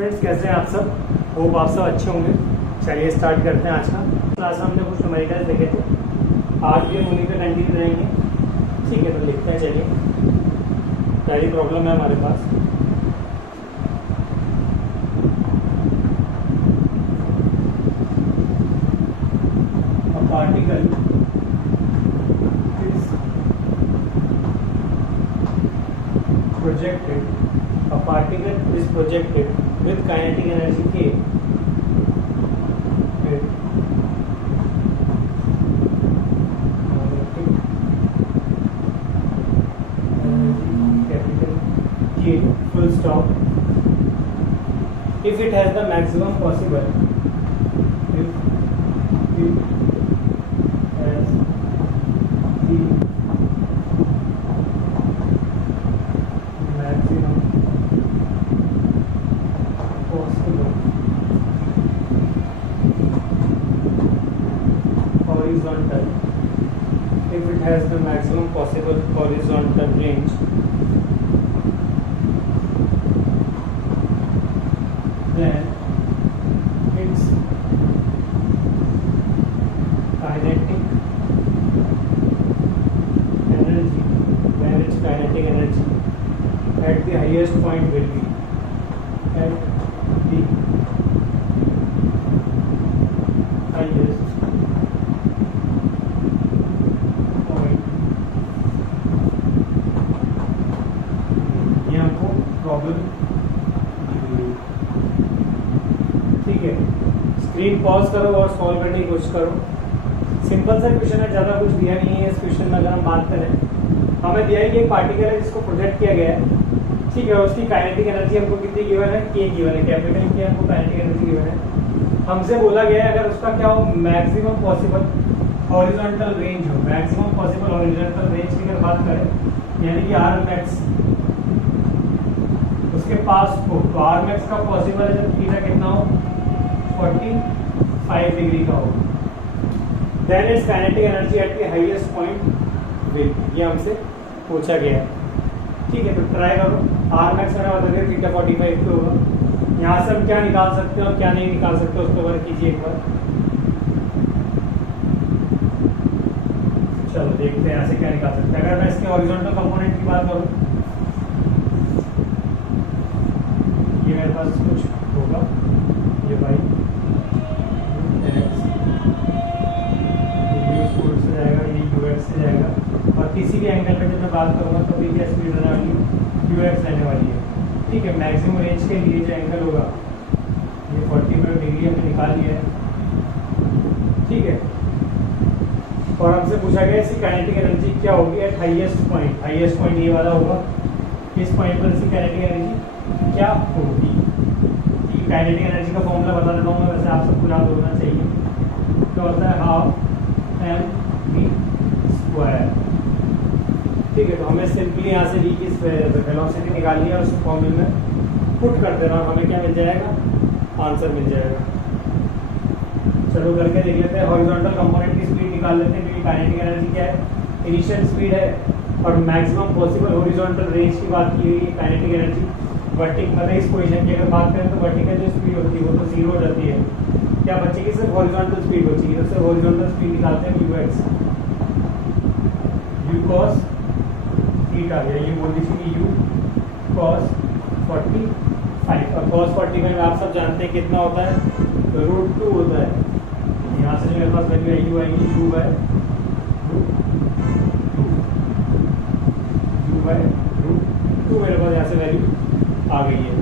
Students, कैसे हैं आप सब? होप आप सब अच्छे होंगे। चलिए स्टार्ट करते हैं आज का क्लास। हमने कुछ न्यूमेरिकल्स देखे थे, आज भी हम उन्हीं पे कंटिन्यू रहेंगे। ठीक है, तो लिखते हैं। चलिए, पहली प्रॉब्लम है हमारे पास। A particle is projected with kinetic energy K full stop if it has the maximum possible horizontal range, then its kinetic energy at the highest point will be at the highest point। ये हमको problem, ठीक है। Screen pause करो और solve करने की कोशिश करो। सिंपल सा क्वेश्चन है, ज़्यादा कुछ दिया नहीं है इस क्वेश्चन में। अगर हम बात करें, हमें दिया है कि एक पार्टिकल है जिसको प्रोजेक्ट किया गया है, ठीक है। उसकी काइनेटिक एनर्जी हमको कितनी गिवन है? के गिवन है, कैपिटल के हमको काइनेटिक एनर्जी गिवन है। हमसे बोला गया है अगर उसका क्या हो, मैक्सिमम पॉसिबल हॉरिजॉन्टल रेंज हो। मैक्सिमम पॉसिबल हॉरिजॉन्टल रेंज की अगर बात करें, यानी कि आर मैक्स उसके पास हो, तो आर मैक्स का पॉसिबल है जब थीटा कितना हो, 45 डिग्री का हो। Then it's kinetic energy at the highest point will, ये हमसे पूछा गया है, ठीक है। तो ट्राई करो। आर मैक्स का बता दें थीटा 45 पे होगा। यहाँ से हम क्या निकाल सकते हो और क्या नहीं निकाल सकते हो, उसको वर्क कीजिए एक बार। चलो देखते हैं यहाँ से क्या निकाल सकते हैं। अगर मैं इसके हॉरिजॉन्टल कंपोनेंट की बात करूँ, ये मेरे पास कुछ होगा, ये भाई से जाएगा, ये यूएक्स से जाएगा। और किसी भी एंगल पे जब मैं बात करूँगा तो भी क्या स्पीड रहने वाली है, यूएक्स रहने वाली है, ठीक है। मैक्सिमम रेंज के लिए जो एंगल होगा, ये 45 डिग्री हमने निकाल लिया है, ठीक है। और हमसे पूछा गया इसकी काइनेटिक एनर्जी क्या होगी eight highest point. Highest point ये वाला होगा, इस पॉइंट पर इसकी काइनेटिक एनर्जी क्या होगी। काइनेटिक एनर्जी का फॉर्मूला बता देता हूँ मैं, वैसे आप सबको याद होना चाहिए। तो होता है हाफ mv², ठीक है। तो हमें सिंपली यहाँ से v की वेलोसिटी निकालनी है और उस फॉर्मूले में पुट कर देना, और हमें क्या मिल जाएगा, आंसर मिल जाएगा। चलो करके देख लेते हैं। हॉरिजॉन्टल कंपोनेंट की स्पीड निकाल लेते हैं, क्योंकि काइनेटिक एनर्जी क्या है, इनिशियल स्पीड है, और मैक्सिमम पॉसिबल हॉरिजॉन्टल रेंज की बात की हुई है। काइनेटिक एनर्जी वर्टिकल, मतलब इस पोजीशन की अगर बात करें तो वर्टिकल जो स्पीड होती है वो तो 0 हो जाती है। क्या बचेगी? सिर्फ हॉरिजॉन्टल स्पीड बचेगी। तो सिर्फ हॉरिजॉन्टल स्पीड निकालते हैं, यूएक्स, यू कॉस थीटा, या ये बोल दीजिए यू कॉस 45। और कॉस 45 आप सब जानते हैं कितना होता है, √2 होता है। यहाँ से जो मेरे पास वैल्यू आई यू आएगी, यू बाय √2 मेरे पास यहाँ से वैल्यू आ गई है,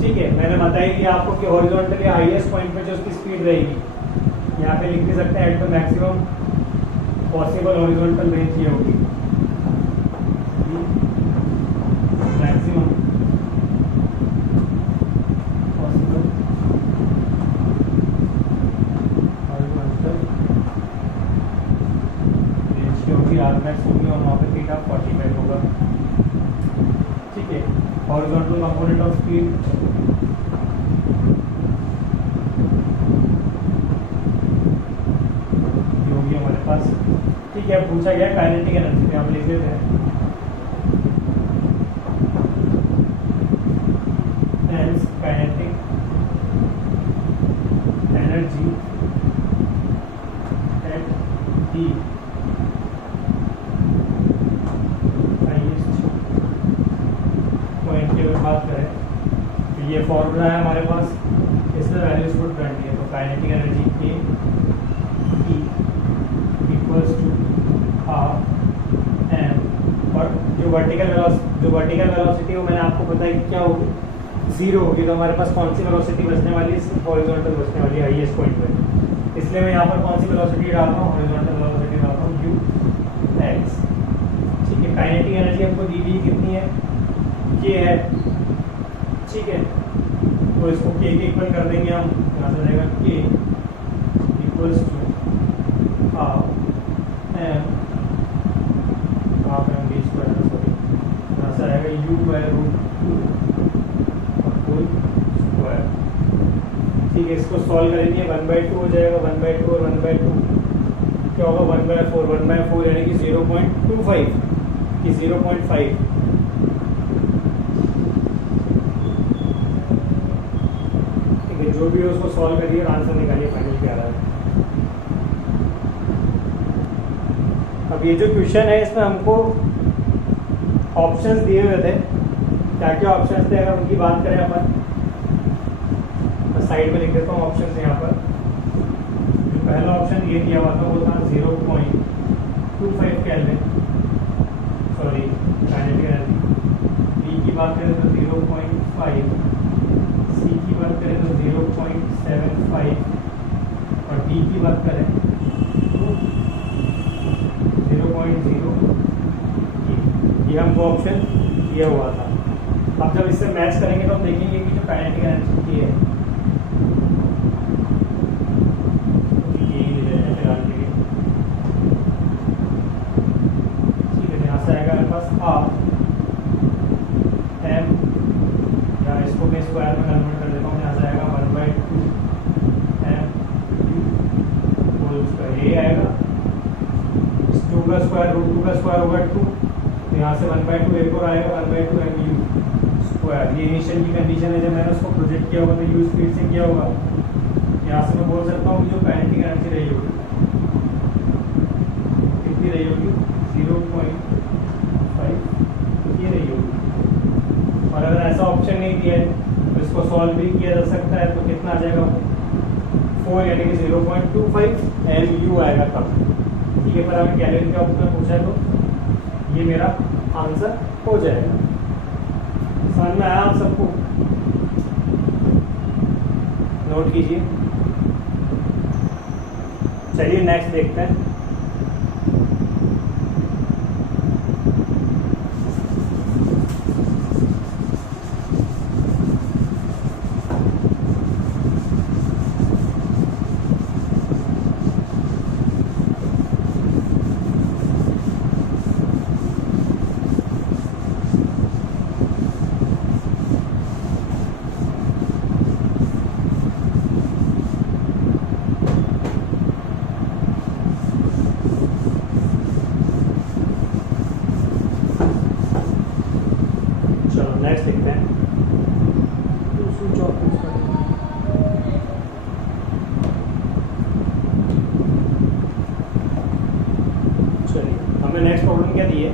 ठीक है। मैंने बताई दिया आपको कि हॉरिजॉन्टल या हाईएस्ट पॉइंट पे जो उसकी स्पीड रहेगी, यहाँ पे लिख भी सकते हैं at the maximum possible horizontal range ये होगी, मैक्सिमम पॉसिबल हॉरिजॉन्टल रेंज ये होगी, आर मैक्स होगी, और वहाँ पे थीटा 45 होगा, ठीक है। हॉरिजॉन्टल कंपोनेंट ऑफ स्पीड होगी हमारे पास, ठीक है। पूछा गया काइनेटिक एनर्जी, हम लिख देते हैं hence kinetic energy at the highest point की अगर बात करें तो ये फॉर्मूला है हमारे पास, इसमें वैल्यूज पुट करनी है। तो काइनेटिक एनर्जी के इक्वल्स टू हाफ एम, और जो वर्टिकल वेलोसिटी वो मैंने आपको बताया कि क्या होगी, जीरो होगी। तो हमारे पास कौन सी वेलोसिटी बचने वाली है, सिर्फ हॉरिजॉन्टल बचने वाली है हाईएस्ट पॉइंट पे। इसलिए मैं यहाँ पर कौन सी वेलोसिटी डाल रहा हूँ, हॉरिजॉन्टल वेलोसिटी डाल रहा हूँ यू एक्स। ठीक है, काइनेटिक एनर्जी हमको दी हुई कितनी है, के है। ठीक है, तो इसको के इक्वल कर देंगे हम, यहाँ से जाएगा के equals to half m, half m b square, sorry यहाँ से आएगा u by root two whole square. ठीक है, इसको सॉल्व करेंगे 1/2 हो जाएगा, 1/2 और 1/2 क्या होगा 1/4, 1/4 यानी कि 0.25 कि 0.5। ठीक है, जो भी हो उसको सॉल्व करिए और आंसर निकालिए फाइनल क्या आ रहा है। अब ये जो क्वेश्चन है इसमें हमको ऑप्शंस दिए हुए थे, क्या क्या ऑप्शंस थे अगर उनकी बात करें अपन, साइड में लिख देता हूँ ऑप्शन यहाँ पर। जो पहला ऑप्शन ये दिया हुआ था वो था 0.25 kelvin, sorry kinetic energy. B की बात करें तो 0.5, सी की बात करें तो 0.75 और डी की बात करें तो 0.0। ये हमको ऑप्शन दिया हुआ था। अब जब इससे मैच करेंगे तो हम देखेंगे कि जो काइनेटिक एनर्जी की है स्क्वायर में कन्वर्ट कर देता हूँ, यहाँ से आएगा 1/2 एम होल स्क्वायर, ये आएगा 2 का स्क्वायर, रूट 2 का स्क्वायर होगा 2, तो यहाँ से 1/2 एक और आएगा 1/2 एम यू स्क्वायर। ये इनिशियल की कंडीशन है, जब मैंने उसको प्रोजेक्ट किया होगा तो यू स्पीड से किया होगा। यहाँ से मैं बोल सकता हूँ कि जो काइनेटिक एनर्जी रही होगी कितनी रही होगी, 0.5 ये रही होगी। और अगर ऐसा ऑप्शन नहीं दिया है तो इसको सॉल्व भी किया जा सकता है, तो कितना आ जाएगा 4 यानी कि 0.25 एम यू आएगा तब। ठीक है, पर अगर कैलोरी का ऑप्शन पूछा है तो ये मेरा आंसर हो जाएगा। समझ में आया आप सबको, नोट कीजिए। चलिए नेक्स्ट देखते हैं। नेक्स्ट देखते हैं। स्विच ऑफ चलिए, हमें नेक्स्ट प्रॉब्लम क्या दी है,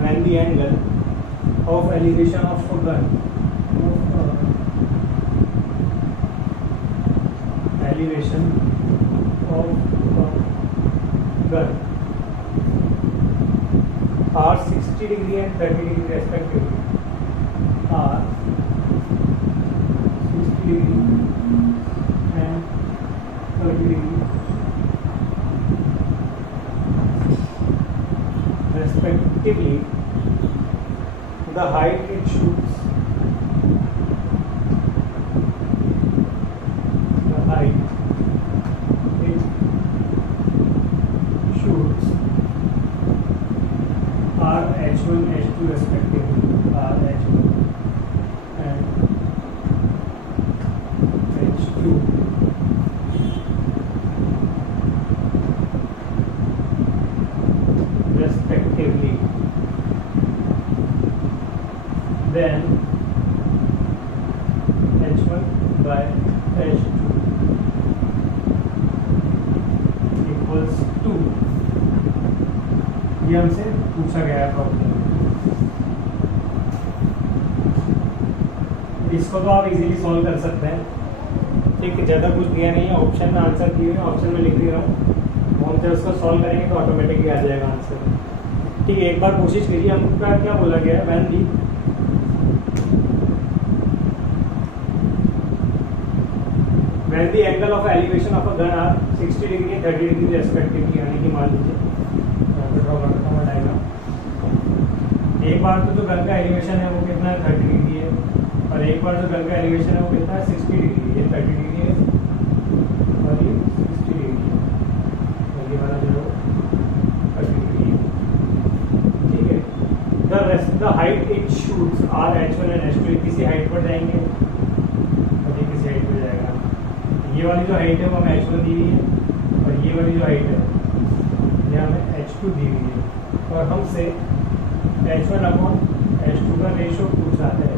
when the angle of elevation of a gun elevation of gun are 60 degree and 30 degree respectively, are 60 degree and 30 degree respectively, the height it shoots, are h1 h2 respectively, are h1 and h2 10 H1/H2 equals to, ये हमसे पूछा गया है problem. इसको तो आप easily solve कर सकते हैं, ठीक है, ज़्यादा कुछ दिया नहीं है, ऑप्शन में आंसर दिए हुए, ऑप्शन में लिख दे रहा हूँ, हम जब उसको सॉल्व करेंगे तो ऑटोमेटिकली आ जाएगा आंसर। ठीक है, एक बार कोशिश कीजिए। हमका क्या बोला गया है, when the angle of elevation of a gun are 60 degree and 30 degree respectively, यानी कि मान लीजिए एक बार तो जो गन का एलिवेशन है वो कितना है 30 डिग्री है, और एक बार जो गन का एलिवेशन है वो कितना है 60 डिग्री, ये 30 डिग्री है और ये 60 डिग्री है, और ये वाला जो 30 डिग्री है। ठीक है, the height it shoots are H1 and H2 किसी हाइट पर जाएंगे और ये किसी हाइट पर जाएगा। ये वाली जो हाइट है वो हमें H1 दी हुई है और ये वाली जो हाइट है ये हमें H2 दी हुई है, और हमसे H1/H2 का रेशो पूछा है।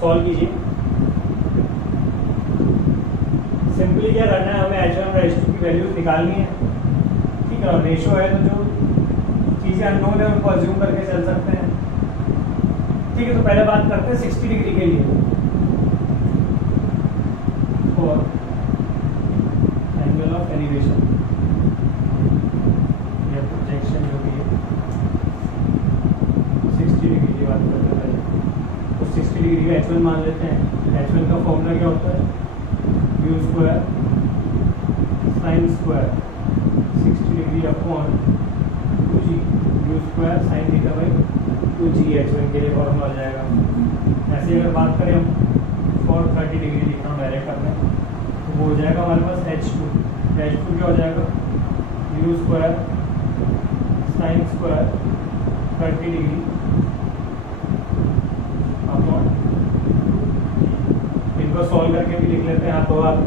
सॉल्व कीजिए। सिंपली क्या करना है, हमें H1 और H2 की वैल्यूज निकालनी है, ठीक है, और रेशो है तो जो चीज़ें अननोन है उनको अज्यूम करके चल सकते हैं। ठीक है, तो पहले बात करते हैं 60 डिग्री के लिए, और एंगल ऑफ एलिवेशन या प्रोजेक्शन जो भी है 60 डिग्री की बात करते हैं, तो 60 डिग्री का H1 मान लेते हैं। H1 का फॉर्मूला क्या होता है, U square sine square 60 degree upon 2G, U square sine theta by 2G H1 के लिए फॉर्मूला आ जाएगा। ऐसे अगर बात करें हम फॉर 30 डिग्री लिखना डायरेक्ट करना है तो वो हो जाएगा हमारे पास H2 क्या हो जाएगा, U square sine square 30 degree upon, इनको सॉल्व करके भी लिख लेते हैं हाथों हाथ।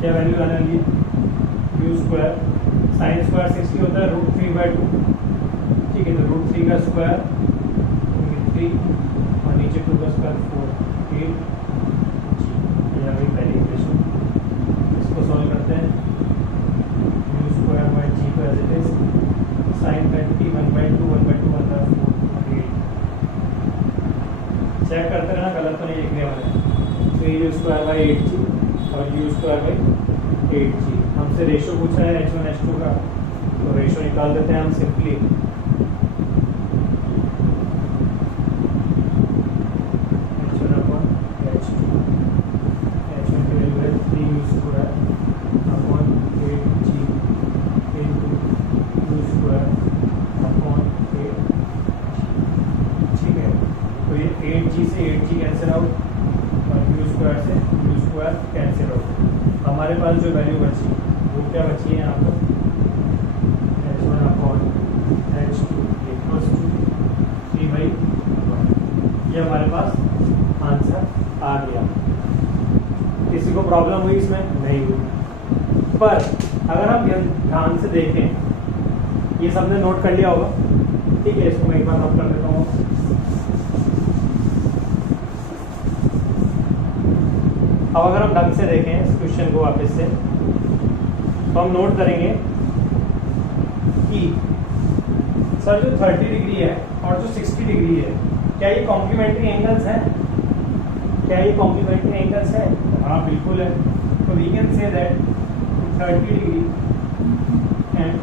क्या वैल्यू आने वाली है, U स्क्वायर साइन स्क्वायर 60 होता है √3/2, ठीक है, तो √3 का स्क्वायर 3 और नीचे 2 का स्क्वायर 4, 8 जी, यह पहली इक्वेशन। इसको सॉल्व करते हैं, U स्क्वायर बाई G को as it is sine 30 1/2 1/2 1/4 8, check करते रहना गलत तो नहीं लिखने वाले। तो U स्क्वायर बाई 8G और U स्क्वायर बाई 8G, हमसे रेशो पूछा है H1 H2 का, तो रेशो निकाल देते हैं हम सिंपली। हमारे पास जो वैल्यू बची वो क्या बची है यहाँ पर, H1/H2 इक्वल्स टू 3/1। ये हमारे पास आंसर आ गया। किसी को प्रॉब्लम हुई इसमें? नहीं हुई। पर अगर हम ध्यान से देखें, ये सबने नोट कर लिया होगा, ठीक है, इसको मैं एक बार नोट कर देता हूँ। अब अगर हम ढंग से देखें इस क्वेश्चन को वापस से, तो हम नोट करेंगे कि सर जो 30 डिग्री है और जो 60 डिग्री है, क्या ये कॉम्प्लीमेंट्री एंगल्स हैं? क्या ये कॉम्प्लीमेंट्री एंगल्स है? हाँ बिल्कुल है। तो we can say that 30 degree and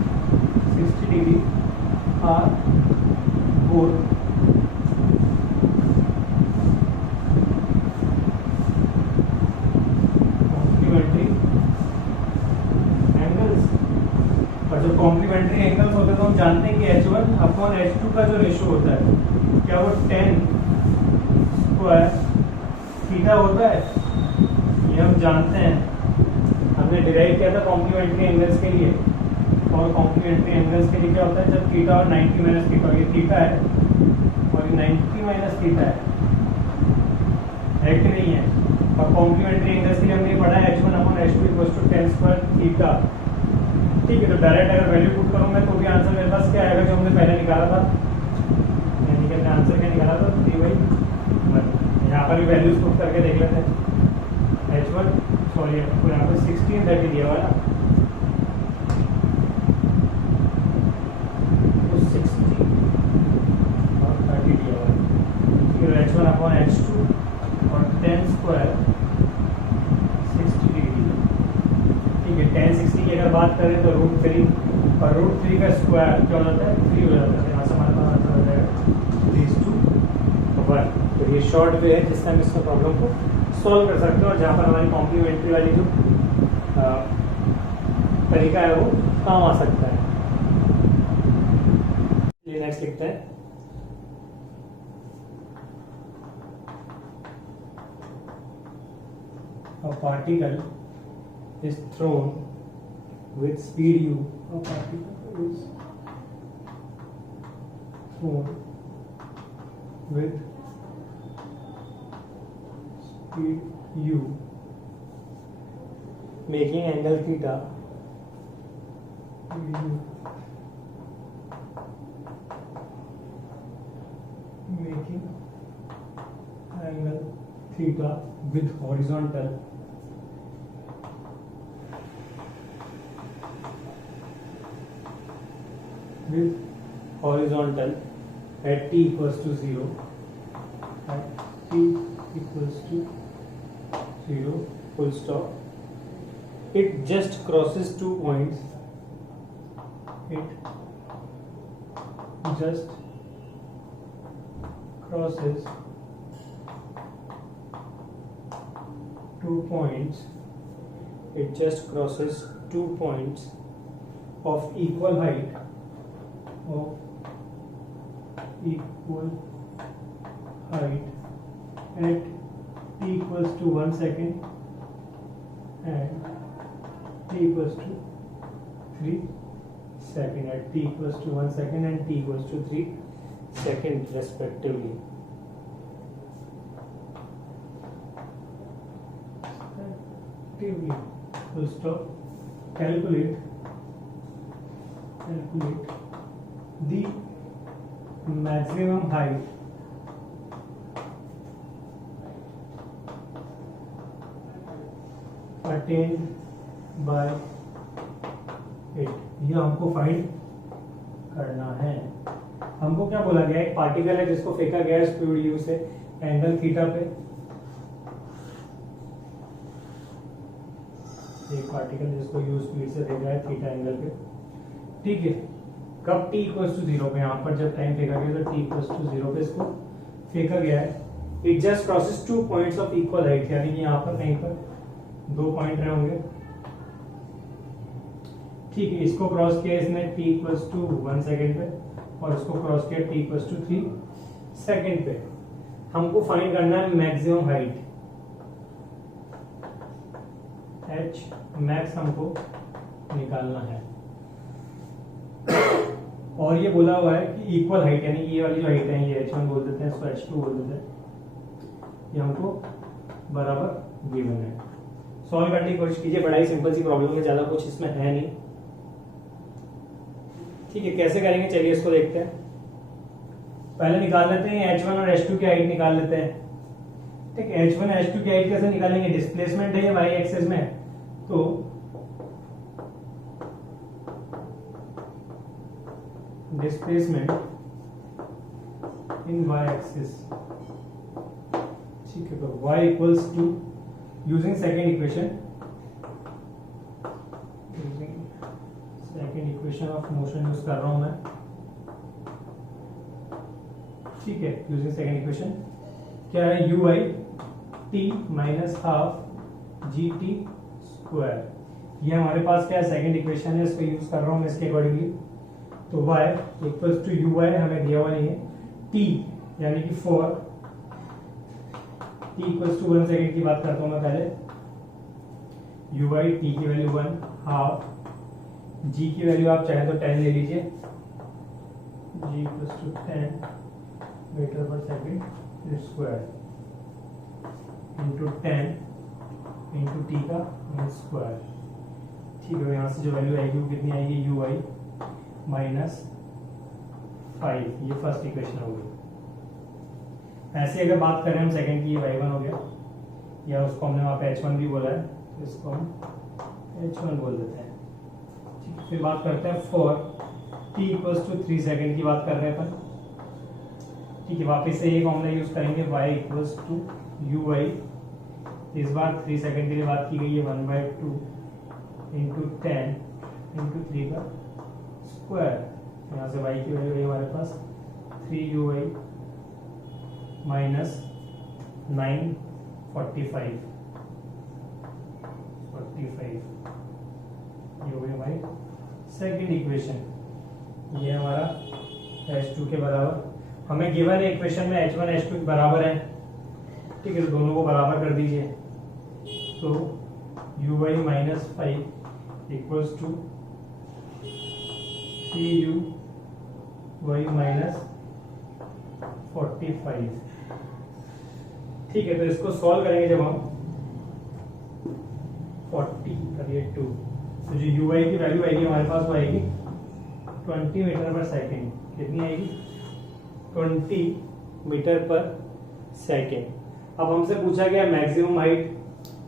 60 degree are both complementary angles होते हैं, तो हम जानते हैं कि H1/H2 का जो रेशो होता है क्या वो 10 स्क्वायर थीटा होता है, ये हम जानते हैं। हमने डिराइव किया था कॉम्प्लीमेंट्री एंगल्स के लिए, और कॉम्प्लीमेंट्री एंगल्स के लिए क्या होता है, जब थीटा और 90 माइनस थीटा, ये थीटा है और ये 90 माइनस थीटा है कि नहीं है। और कॉम्प्लीमेंट्री एंगल्स के लिए हमने पढ़ा है H1/H2 equals to 10 square theta, ठीक है, तो डायरेक्ट अगर वैल्यू पुट करूँगा तो भी आंसर मेरे पास क्या आएगा जो हमने पहले निकाला था, यानी कि हमने आंसर क्या निकाला था 3/1। यहाँ पर भी वैल्यूज पुट करके देख लेते हैं। H1 सॉरी आपको यहाँ पर 1630 दिया हुआ है ना, तो 60 और 30 दिया हुआ है, फिर H1/H2 और 10 स्क्वायर 60 डिग्री। ठीक है, 10/60 की अगर बात करें तो √3, और √3 का स्क्वायर क्या हो जाता है 3 हो जाता है। यहाँ से हमारे पास आंसर हो जाएगा 3:1। तो ये शॉर्ट वे है जिससे हम इसका प्रॉब्लम को सॉल्व कर सकते हो, और जहाँ पर हमारी कॉम्प्लीमेंट्री वाली जो तरीका है वो काम आ सकता है। ये नेक्स्ट लिखते हैं, a particle is thrown with speed u. A particle is thrown with speed u, making angle theta making angle theta with horizontal at t equals to 0, at t equals to 0 full stop. It just crosses 2 points. It just crosses 2 points. It just crosses 2 points of equal height at t equals to 1 second and t equals to 3 second, at t equals to 1 second and t equals to 3 second respectively. Full stop. Calculate the maximum height attained by it. ये हमको find करना है। हमको क्या बोला गया, एक particle है जिसको फेंका गया है स्पीड u से एंगल थीटा पे। एक पार्टिकल जिसको u स्पीड से फेंका है थीटा एंगल पे, ठीक है। कब t इक्वल्स टू 0 पे, यहाँ पर जब टाइम फेंका गया तो t इक्वल्स टू 0 पे इसको फेंका गया है। It just crosses 2 points of equal height, यानी कि यहाँ पर कहीं पर 2 पॉइंट रहे होंगे, ठीक है। इसको क्रॉस किया इसने t इक्वल्स टू 1 सेकेंड पे, और इसको क्रॉस किया t इक्वल्स टू 3 सेकेंड पे। हमको फाइंड करना है मैक्सिमम हाइट, h मैक्स हमको निकालना है। और ये बोला हुआ है कि इक्वल हाइट, यानी कि ये वाली जो हाइट है ये h1 बोल देते हैं, इसको h2 बोल देते हैं, ये हमको बराबर गिवन है। सॉल्व करने की कोशिश कीजिए, बड़ा ही सिंपल सी प्रॉब्लम है, ज्यादा कुछ इसमें है नहीं, ठीक है। कैसे करेंगे चलिए इसको देखते हैं। पहले निकाल लेते हैं h1 और h2 की हाइट निकाल लेते हैं, ठीक है। h1 h2 की हाइट कैसे निकालेंगे, डिस्प्लेसमेंट है y एक्सिस में, तो डिस्प्लेसमेंट इन y एक्सिस, ठीक है। तो y equals to, using second equation of motion use कर रहा हूं मैं, ठीक है। यूजिंग सेकेंड इक्वेशन क्या है, you I T minus half G T square, ये हमारे पास क्या है सेकेंड इक्वेशन है, इसको यूज कर रहा हूं मैं इसके अकॉर्डिंगली। तो y इक्वल्स टू यू आई हमें दिया हुआ नहीं है, t यानी कि 4, t इक्वल्स टू 1 सेकेंड की बात करता हूं मैं पहले। यू आई टी की वैल्यू 1, हाफ g की वैल्यू आप चाहे तो 10 ले लीजिए, g equals to 10 metre per second square into 10 into T का स्क्वायर, ठीक है, यहाँ से जो वैल्यू आएगी वो कितनी आएगी, यू आई माइनस 5, ये फर्स्ट इक्वेशन हो गई। ऐसे अगर बात करें हम सेकंड की, ये y1 हो गया, या उसको हमने वहाँ पे h1 भी बोला है तो इसको हम h1 बोल देते हैं। ठीक है, फिर बात करते हैं for t equals to 3 second की बात कर रहे हैं अपन। ठीक है, वापस से ये फॉर्मूला यूज करेंगे, y इक्वल्स टू यू आई, इस बार 3 सेकेंड के लिए बात की गई है, 1/2 इंटू 10 इंटू 3 का स्क्वायर। यहाँ से y की वैल्यू है हमारे पास 3u(i) माइनस 945 ये हो गई हमारी सेकेंड इक्वेशन। ये हमारा H2 के बराबर, हमें गिवन है इक्वेशन में H1 H2 के बराबर है। ठीक है, तो दोनों को बराबर कर दीजिए, तो u(i) minus 5 equals to 3u(y) minus 45। ठीक है, तो इसको सॉल्व करेंगे जब हम 40 करिए 2, तो जो यू आई की वैल्यू आएगी हमारे पास वो आएगी 20 मीटर पर सेकेंड। कितनी आएगी, 20 मीटर पर सेकेंड। अब हमसे पूछा गया मैक्सिमम हाइट।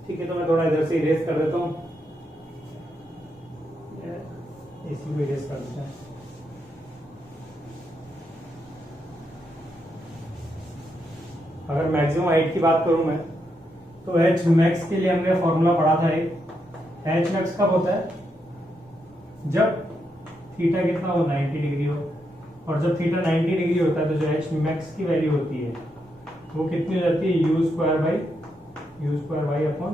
ठीक है, तो मैं थोड़ा इधर से इरेज कर देता हूँ, इसी को इरेज कर देता हूँ। अगर मैक्सिमम हाइट की बात करूं मैं, तो एच मैक्स के लिए हमने फॉर्मूला पढ़ा था एक। एच मैक्स कब होता है, जब थीटा कितना हो, 90 डिग्री हो, और जब थीटा 90 डिग्री होता है तो जो एच मैक्स की वैल्यू होती है वो कितनी हो जाती है, U square by upon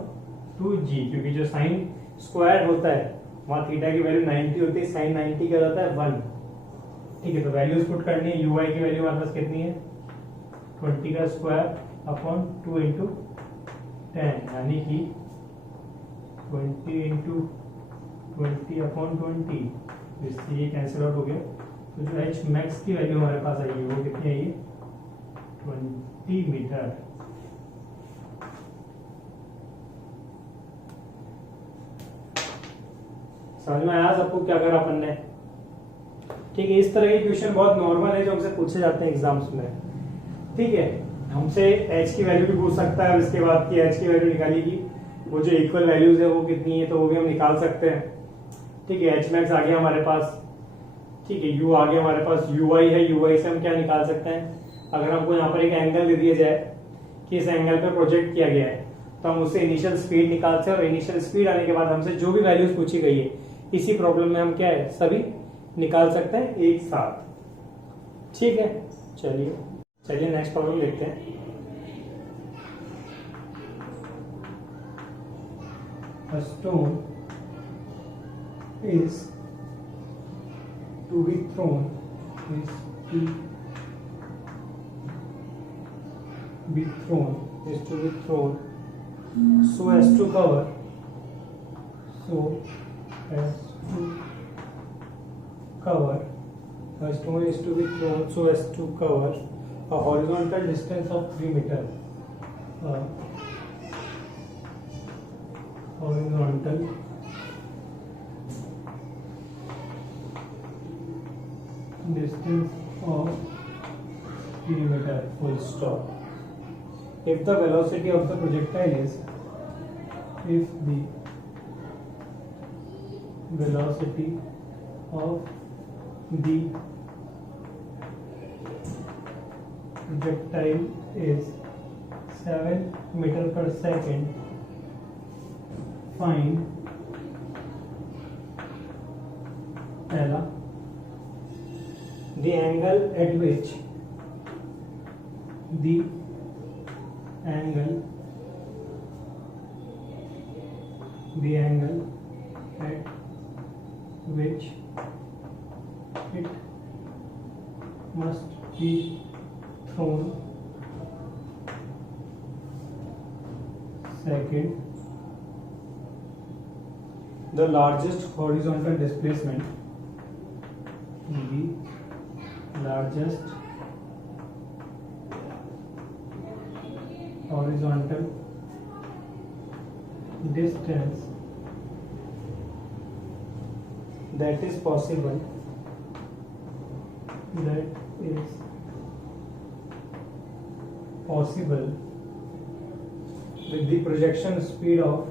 2g, क्योंकि जो साइन स्क्वायर होता है वहाँ थीटा की वैल्यू 90 होती है, साइन 90 क्या होता है 1। ठीक है, तो वैल्यूज पुट करनी है, यू आई की वैल्यू हमारे पास कितनी है 20 का स्क्वायर अपॉन 2 इंटू 10, यानी कि 20 इंटू 20 अपॉन 20, इससे ये कैंसिल आउट हो गया। तो जो एच मैक्स की वैल्यू हमारे पास आएगी वो कितनी आएगी 20 मीटर। समझ में आया सबको क्या करा अपन ने। ठीक है, इस तरह के क्वेश्चन बहुत नॉर्मल है जो हमसे पूछे जाते हैं एग्जाम्स में। ठीक है, हमसे h की वैल्यू भी पूछ सकता है और इसके बाद की h की वैल्यू निकालेगी, वो जो इक्वल वैल्यूज है वो कितनी है तो वो भी हम निकाल सकते हैं। ठीक है, h मैक्स आ गया हमारे पास। ठीक है, u आ गया हमारे पास, ui है, ui से हम क्या निकाल सकते हैं, अगर हमको यहाँ पर एक एंगल दे दिया जाए कि इस एंगल पर प्रोजेक्ट किया गया है तो हम उससे इनिशियल स्पीड निकाल सकते हैं, और इनिशियल स्पीड आने के बाद हमसे जो भी वैल्यूज पूछी गई है इसी प्रॉब्लम में हम क्या है सभी निकाल सकते हैं एक साथ। ठीक है, चलिए नेक्स्ट प्रॉब्लम देखते हैं। A stone is to be thrown so as to cover a stone is to be thrown so as to cover a horizontal distance of 3 meter. Horizontal distance of 3 meter, full stop. If the velocity of the projectile is, if the velocity of the projectile is 7 meter per second, find पहला the angle at which it must be thrown. Second, the largest horizontal displacement, the largest horizontal distance that is possible with the projection speed of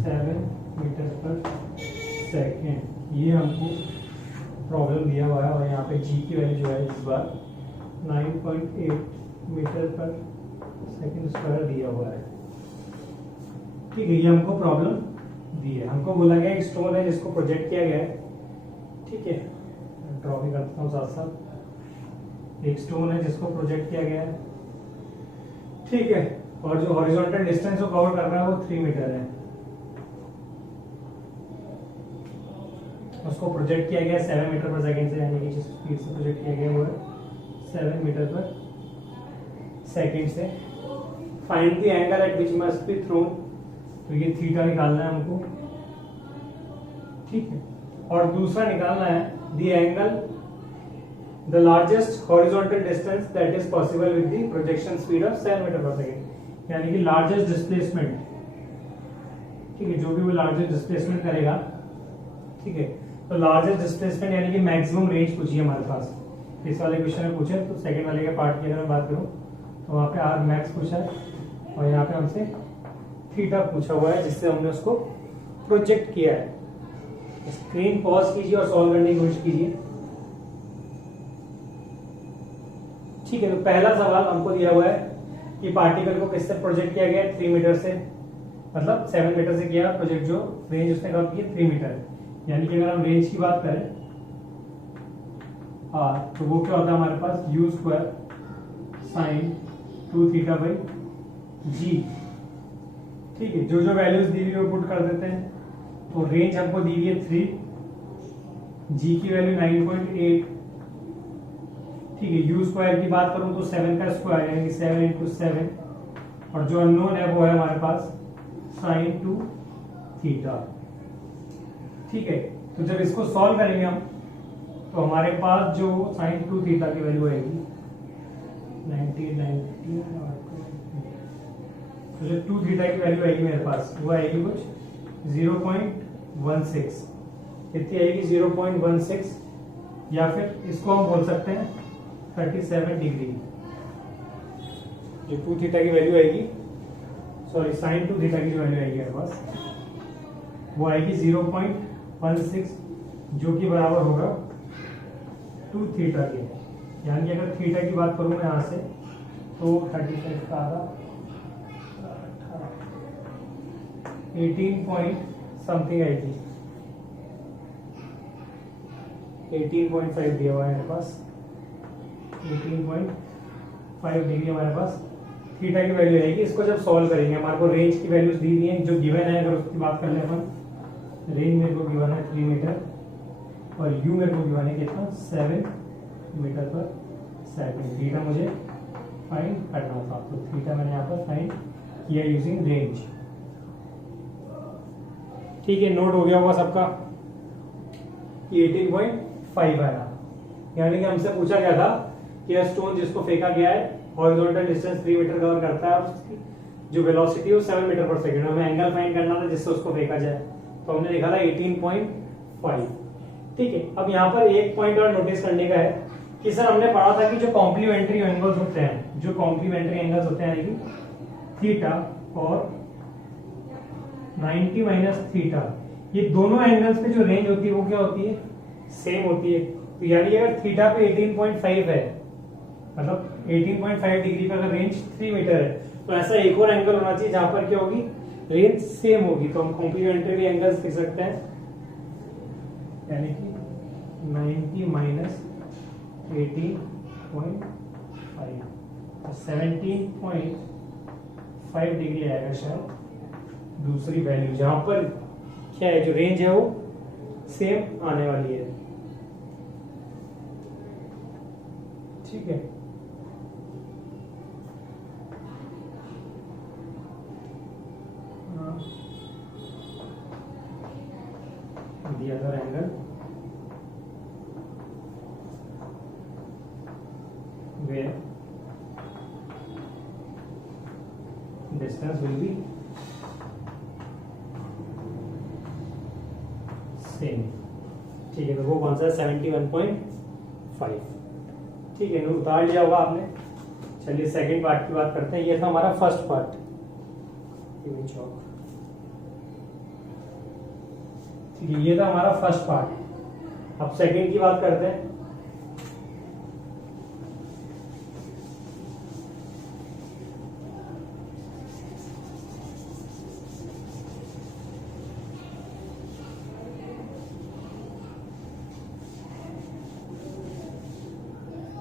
seven metre per second. ये हमको problem दिया हुआ है और यहाँ पे जी की वैल्यू जो है इस बार 9.8 मीटर पर सेकेंड स्क्वायर दिया हुआ है। ठीक है, ये हमको प्रॉब्लम दी है। हमको बोला गया एक स्टोन है जिसको प्रोजेक्ट किया गया है। ठीक है, ड्रॉ भी करता हूँ साथ साथ। एक स्टोन है जिसको प्रोजेक्ट किया गया है। ठीक है, और जो हॉरिजॉन्टल डिस्टेंस को कवर कर रहा है वो 3 मीटर है। उसको प्रोजेक्ट किया गया 7 मीटर पर सेकेंड से, यानी कि जिस स्पीड से प्रोजेक्ट किया गया वो है 7 मीटर पर सेकेंड से। Find the angle eight which must be thrown, तो ये थीटा निकालना है हमको। ठीक है, और दूसरा निकालना है the angle the largest horizontal distance that is possible with the projection speed of 7 metre per second, यानी कि लार्जेस्ट डिस्प्लेसमेंट। ठीक है, जो भी वो लार्जेस्ट डिस्प्लेसमेंट करेगा। ठीक है, तो लार्जेस्ट डिस्प्लेसमेंट यानी कि मैक्सिमम रेंज पूछी है हमारे पास। इस वाले क्वेश्चन में पूछे तो सेकंड वाले के पार्ट की अगर मैं बात करूं तो वहां पे आर मैक्स पूछा है और यहाँ पे हमसे थीटा पूछा हुआ है जिससे हमने उसको प्रोजेक्ट किया है। स्क्रीन पॉज कीजिए और सॉल्व करने की कोशिश कीजिए। ठीक है, तो पहला सवाल हमको दिया हुआ है कि पार्टिकल को किससे प्रोजेक्ट किया गया है 3 मीटर से, मतलब 7 मीटर से किया प्रोजेक्ट, जो रेंज उसने कहा की 3 मीटर है। यानी कि अगर हम रेंज की बात करें आर, तो वो क्या होता है हमारे पास u square sine 2 theta by G. ठीक है, जो जो वैल्यूज दी हुई वो पुट कर देते हैं। तो रेंज हमको दी हुई है 3, जी की वैल्यू 9.8। ठीक है, u स्क्वायर की बात करूं तो 7 का स्क्वायर यानी कि 7 इंटू 7, और जो अननोन है वो है हमारे पास साइन 2 थीटा। ठीक है, तो जब इसको सॉल्व करेंगे हम तो हमारे पास जो साइन 2 थीटा की वैल्यू आएगी 90 तो जो 2 थीटा की वैल्यू आएगी मेरे पास वो आएगी कुछ 0.16। कितनी आएगी 0.16, या फिर इसको हम बोल सकते हैं 37 डिग्री। जो 2 थीटा की वैल्यू आएगी, सॉरी साइन 2 थीटा की जो वैल्यू आएगी मेरे पास वो आएगी 0.16, जो कि बराबर होगा 2 थीटा के। यानी कि अगर थीटा की बात करूं मैं यहां से तो 35 का आधा 18 पॉइंट समथिंग आएगी, 18.5 दिया हुआ है मेरे पास, 18.5 डिग्री हमारे पास थीटा की वैल्यू आएगी। इसको जब सॉल्व करेंगे हमारे को रेंज की वैल्यूज दी हुई हैं, जो गिवन है अगर उसकी बात कर ले अपन, रेंज मेरे को गिवन है 3 मीटर और यू मेरे को गिवन है कितना 7 मीटर पर सेकेंड। थीटा मुझे फाइंड करना था, तो थीटा मैंने यहाँ पर फाइंड किया यूजिंग रेंज। ठीक है, नोट हो गया होगा सबका। 18.5 आया, यानी कि हमसे पूछा गया था कि यह स्टोन जिसको फेंका गया है हॉरिजॉन्टल डिस्टेंस 3 मीटर कवर करता है और उसकी जो वेलोसिटी है वो 7 मीटर पर सेकेंड। हमें एंगल फाइंड करना था जिससे उसको फेंका जाए, तो हमने लिखा था 18.5। ठीक है, अब यहाँ पर एक पॉइंट और नोटिस करने का है कि सर हमने पढ़ा था कि जो कॉम्प्लीमेंट्री एंगल्स होते हैं, जो कॉम्प्लीमेंट्री एंगल्स होते हैं यानी कि थीटा और 90 माइनस थीटा, ये दोनों एंगल्स पे जो रेंज होती है वो क्या होती है, सेम होती है। तो यानी अगर थीटा पे 18.5 है, मतलब 18.5 डिग्री पे अगर रेंज 3 मीटर है, तो ऐसा एक और एंगल होना चाहिए जहां पर क्या होगी, रेंज सेम होगी। तो हम कॉम्प्लीमेंट्री एंगल्स लिख सकते हैं, यानी कि 90 माइनस 18.5 तो 17.5 डिग्री आएगा शायद दूसरी वैल्यू, जहां पर क्या है जो रेंज है वो सेम आने वाली है। ठीक है, the other angle where distance will be same। ठीक है, तो वो कौन सा है 71.5। ठीक है, उतार लिया होगा आपने। चलिए सेकंड पार्ट की बात करते हैं। ये था हमारा फर्स्ट पार्ट। ठीक है, ये था हमारा फर्स्ट पार्ट। अब सेकंड की बात करते हैं।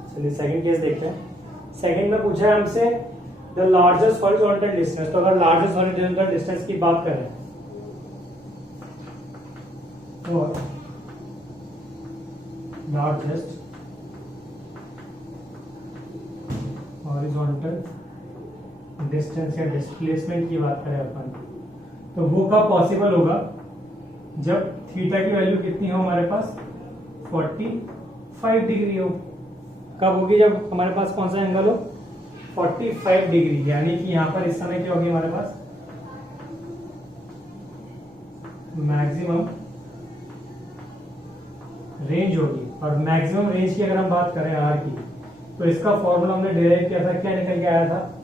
चलिए सेकंड केस देखते हैं। सेकंड में पूछा है हमसे द लार्जेस्ट हॉरिजॉन्टल डिस्टेंस। तो अगर लार्जेस्ट हॉरिजॉन्टल डिस्टेंस की बात करें तो लार्जेस्ट हॉरिजॉन्टल डिस्टेंस या डिस्प्लेसमेंट की बात करें अपन, तो वो कब पॉसिबल होगा जब थीटा की वैल्यू कितनी हो हमारे पास 45 डिग्री हो। कब होगी? जब हमारे पास कौन सा एंगल हो 45 डिग्री। यानी कि यहां पर इस समय क्या होगी हमारे पास मैक्सिमम रेंज होगी। और मैक्सिमम रेंज की अगर हम बात करें आर की, तो इसका फॉर्मूला हमने डिराइव किया था, क्या निकल के आया था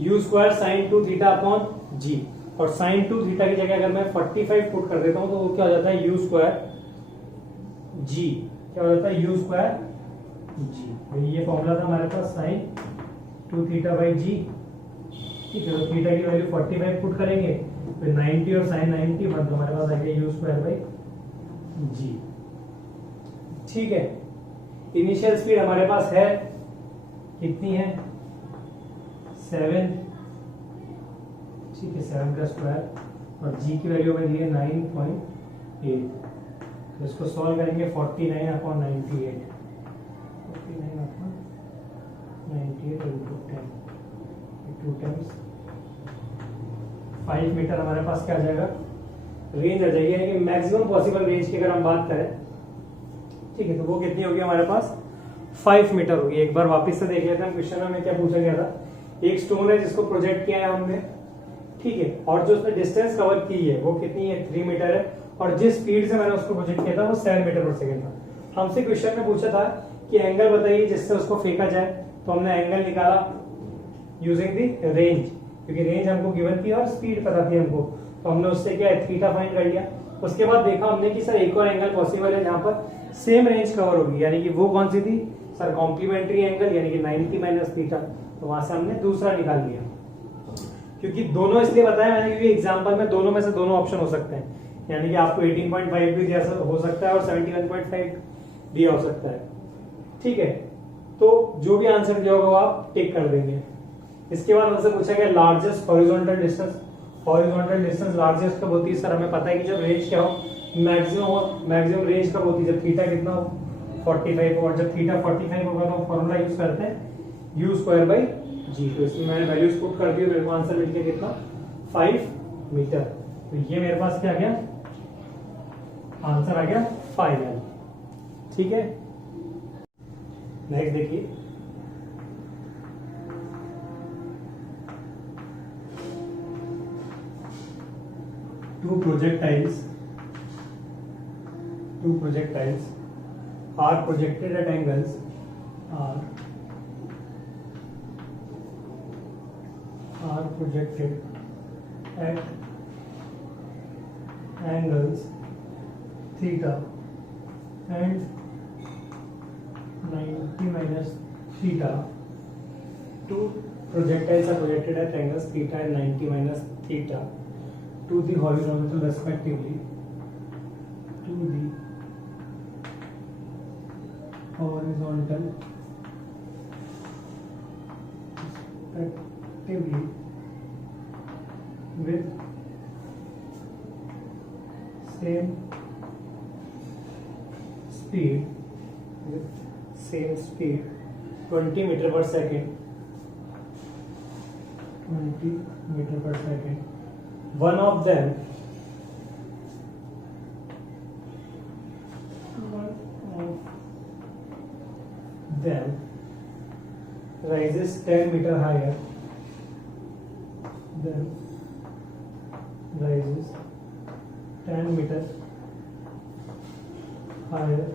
u square sine 2 theta upon G. और साइन 2 थीटा की जगह अगर मैं 45 पुट कर देता हूं तो वो क्या हो जाता है u स्क्वायर जी। क्या हो जाता है u स्क्वायर जी। तो ये फॉर्मूला था हमारे पास साइन 2 थीटा बाई जी। ठीक है, तो थीटा की वैल्यू 45 पुट करेंगे, फिर 90 और साइन 90 मतलब हमारे पास आ गया u स्क्वायर बाई जी। ठीक है, इनिशियल स्पीड हमारे पास है कितनी है 7। ठीक है, 7 का स्क्वायर और जी की वैल्यू हमें दी है 9.8। तो इसको सॉल्व करेंगे 49 अपॉन 98 into 10 2 टाइम्स 5 मीटर हमारे पास क्या आ जाएगा रेंज आ जाएगी। यानी कि मैक्सिमम पॉसिबल रेंज की अगर हम बात करें, ठीक है, तो वो कितनी होगी हमारे पास 5 मीटर होगी। एक बार वापस से देख लेते हैं क्वेश्चन में क्या पूछा गया था। एक स्टोन है जिसको प्रोजेक्ट किया है हमने, ठीक है, और जो उसने डिस्टेंस कवर की है वो कितनी है 3 मीटर है, और जिस स्पीड से मैंने उसको प्रोजेक्ट किया था वो 7 मीटर पर सेकंड था। हमसे क्वेश्चन में पूछा था कि एंगल बताइए जिससे उसको फेंका जाए, तो हमने एंगल निकाला यूजिंग द रेंज, क्योंकि रेंज हमको गिवन थी और स्पीड पता थी हमको, तो हमने उससे क्या है थीटा फाइंड कर लिया। उसके बाद देखा हमने कि सर एक और एंगल पॉसिबल है जहां पर सेम रेंज कवर होगी, यानी कि वो कौन सी थी सर कॉम्प्लीमेंट्री एंगल, यानी कि 90 माइनस थीटा। तो वहां से हमने दूसरा निकाल लिया, क्योंकि दोनों इसलिए बताया मैंने क्योंकि एग्जाम्पल में दोनों में से दोनों ऑप्शन हो सकते हैं, यानी कि आपको 18.5 भी दिया हो सकता है और 71.5 दिया हो सकता है। ठीक है, तो जो भी आंसर दिया होगा वो आप टिक कर देंगे। इसके बाद हमसे पूछा गया largest horizontal distance. Horizontal distance largest कब होती है सर? हमें पता है कि जब रेंज क्या हो मैक्सिमम रेंज कब होती है जब थीटा कितना हो 45 हो, और जब थीटा 45 होगा तो फॉर्मूला यूज करते हैं u स्क्वायर बाई जी। तो इसमें मैंने वैल्यूज पुट कर दी, मेरे को आंसर मिल गया कितना 5 मीटर। तो ये मेरे पास क्या आ गया आंसर आ गया 5L। ठीक है, नेक्स्ट देखिए two projectiles are projected at angles are projected at angles theta and 90 minus theta. Two projectiles are projected at angles theta and 90 minus theta to the horizontal respectively, to the horizontal respectively with same speed 20 meter per second, 20 meter per second. One of them rises 10 meter higher, then rises 10 meter higher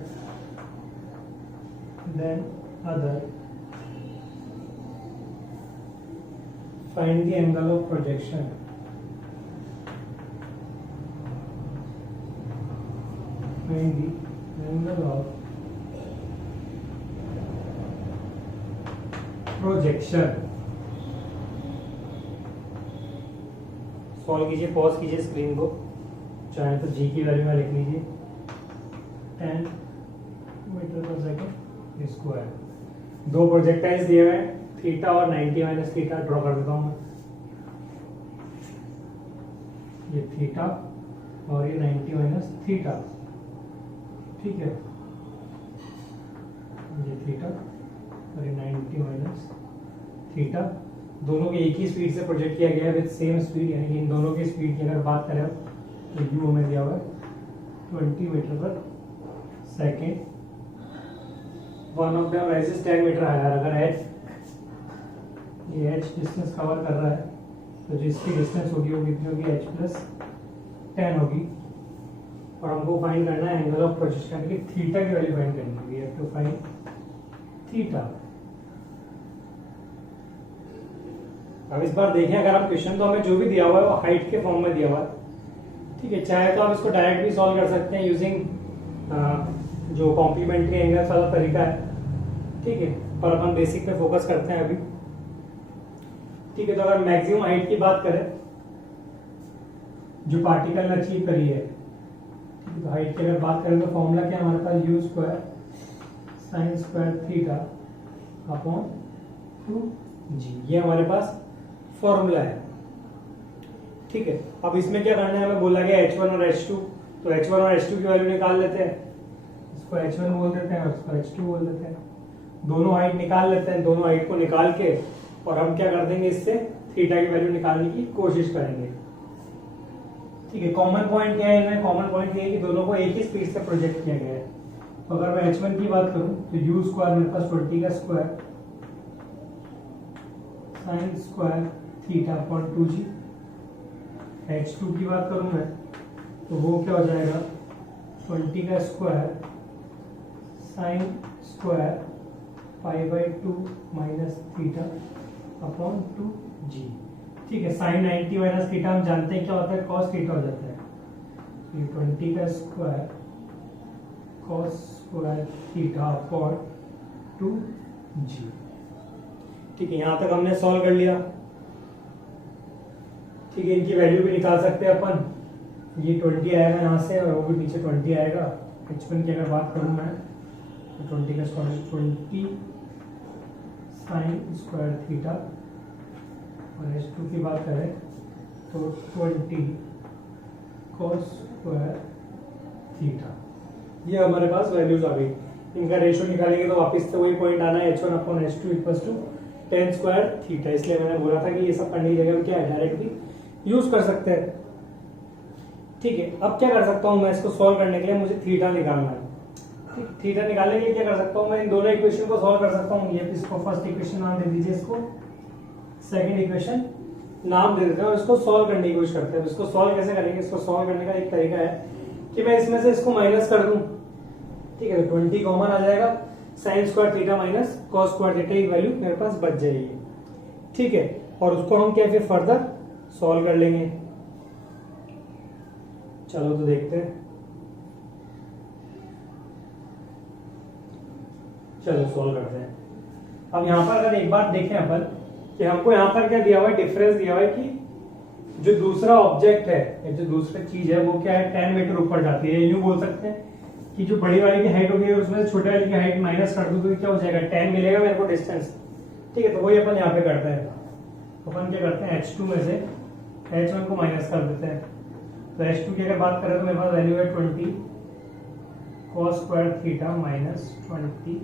than other, find the angle of projection. Find the angle of projection. Solve कीजिए, pause कीजिए screen को, चाहे तो जी की value में लिख लीजिए 10 metre per second square. दो प्रोजेक्टाइल्स दिए हुए हैं, थीटा और 90 माइनस थीटा। ड्रॉ कर देता हूं मैं, ये थीटा और ये 90 माइनस थीटा, ठीक है, ये थीटा और ये 90 माइनस थीटा, दोनों के एक ही स्पीड से प्रोजेक्ट किया गया है विद सेम स्पीड, यानी कि इन दोनों की स्पीड की अगर बात करें तो यू हमें दिया हुआ है 20 metre per second. One of them rises 10 metre higher. अगर h ये h डिस्टेंस कवर कर रहा है तो जिसकी डिस्टेंस होगी वो कितनी होगी, h प्लस 10 होगी। और हमको फाइंड करना है एंगल ऑफ प्रोजेक्शन की थीटा की वैल्यू फाइंड करनी है। We have to find theta. अब इस बार देखें, अगर आप क्वेश्चन तो हमें जो भी दिया हुआ है वो हाइट के फॉर्म में दिया हुआ है, ठीक है। चाहे तो आप इसको डायरेक्ट भी सॉल्व कर सकते हैं यूजिंग जो कॉम्प्लीमेंट्री एंगल्स वाला तरीका है, ठीक है, पर अपन बेसिक पे फोकस करते हैं अभी, ठीक है। तो अगर मैक्सिमम हाइट की बात करें जो पार्टिकल ने अचीव करी है, तो हाइट की अगर बात करें तो फॉर्मूला क्या है हमारे पास, U square sine square theta upon 2g, ये हमारे पास फॉर्मूला है, ठीक है। अब इसमें क्या करना है, हमें बोला गया h1 और h2, तो h1 और h2 की वैल्यू निकाल लेते हैं। इसको h1 बोल देते हैं और इसको h2 बोल देते हैं। दोनों हाइट निकाल लेते हैं, दोनों हाइट को निकाल के और हम क्या कर देंगे, इससे थीटा की वैल्यू निकालने की कोशिश करेंगे, ठीक है। कॉमन पॉइंट क्या है इनमें, कॉमन पॉइंट ये है कि दोनों को एक ही स्पीड से प्रोजेक्ट किया गया है। तो अगर मैं h1 की बात करूं तो u स्क्वायर मेरे पास 20 का square sine square theta upon 2g। h2 की बात करूं मैं तो वो क्या हो जाएगा, 20 का square sine square π/2 minus theta upon 2g, ठीक है। साइन 90 माइनस थीटा हम जानते हैं क्या होता है, कॉस थीटा हो जाता है। ये 20 का square cos square theta upon 2g, ठीक है। यहां तक हमने सॉल्व कर लिया, ठीक है। इनकी वैल्यू भी निकाल सकते हैं अपन, ये 20 आएगा यहाँ से और वो भी नीचे 20 आएगा। h1 की अगर बात करूँ मैं तो 20 का स्क्वायर 20 साइन स्क्वायर थीटा और h2 की बात करें तो 20 cos स्क्वायर थीटा। ये हमारे पास वैल्यूज आ गई। इनका रेशियो निकालेंगे तो वापस से वही पॉइंट आना है, h1 upon h2 equals to 10 square theta. इसलिए मैंने बोला था कि ये सब करने की जगह हम क्या है, डायरेक्ट भी यूज कर सकते हैं, ठीक है। अब क्या कर सकता हूँ मैं, इसको सॉल्व करने के लिए मुझे थीटा निकालना है, ठीक। थीटा निकालने के लिए क्या कर सकता हूँ मैं, इन दोनों इक्वेशन को सॉल्व कर सकता हूँ। ये इसको फर्स्ट इक्वेशन नाम दे दीजिए, इसको सेकंड इक्वेशन नाम दे देते हैं और इसको सॉल्व करने की कोशिश करते हैं। इसको सॉल्व कैसे करेंगे, इसको सॉल्व करने का एक तरीका है कि मैं इसमें से इसको माइनस कर दूं, ठीक है। 20 कॉमन आ जाएगा, sign square theta minus cos square theta की वैल्यू मेरे पास बच जाएगी, ठीक है। और उसको हम क्या फिर फर्दर सॉल्व कर लेंगे। चलो तो देखते हैं, चलो सॉल्व करते हैं। अब यहाँ पर अगर एक बात देखें अपन कि हमको यहाँ पर क्या दिया हुआ है, डिफरेंस दिया हुआ है कि जो दूसरा ऑब्जेक्ट है, जो दूसरी चीज है वो क्या है, 10 मीटर ऊपर जाती है। यूं बोल सकते हैं कि जो बड़ी वाली की हाइट होगी उसमें छोटे वाली की हाइट माइनस कर दूं तो क्या हो जाएगा, 10 मिलेगा मेरे को डिस्टेंस, ठीक है। तो वही अपन यहाँ पे करते हैं, अपन क्या करते हैं, h2 में से h1 को माइनस कर देते हैं। तो h2 की अगर बात करें तो मेरे पास वैल्यू है 20 cos square theta minus 20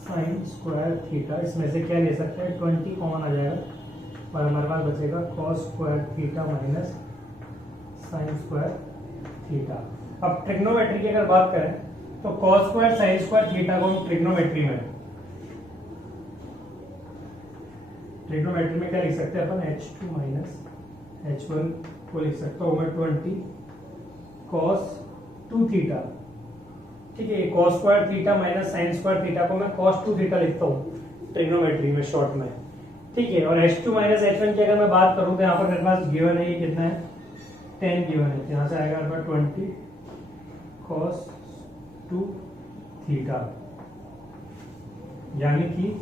sign square theta. इसमें से क्या ले सकते हैं, 20 कॉमन आ जाएगा और हमारे पास बचेगा cos square theta minus sign square theta. अब ट्रिग्नोमेट्री की अगर बात करें तो cos square sine square theta को हम ट्रिग्नोमेट्री में ट्रिग्नोमेट्री में क्या लिख सकते हैं अपन, h2 माइनस h1 को लिख सकता हूँ मैं 20 cos 2 थीटा। ठीक है, cos square theta minus sign square theta को मैं cos 2 थीटा लिखता हूँ ट्रिग्नोमेट्री में शॉर्ट में। ठीक है, और h2 माइनस h1 की अगर मैं बात करूँ तो यहाँ पर मेरे पास गिवन है, ये कितना है 10 गिवन है, यहाँ से आएगा मेरे पास 20 cos 2 थीटा, यानी कि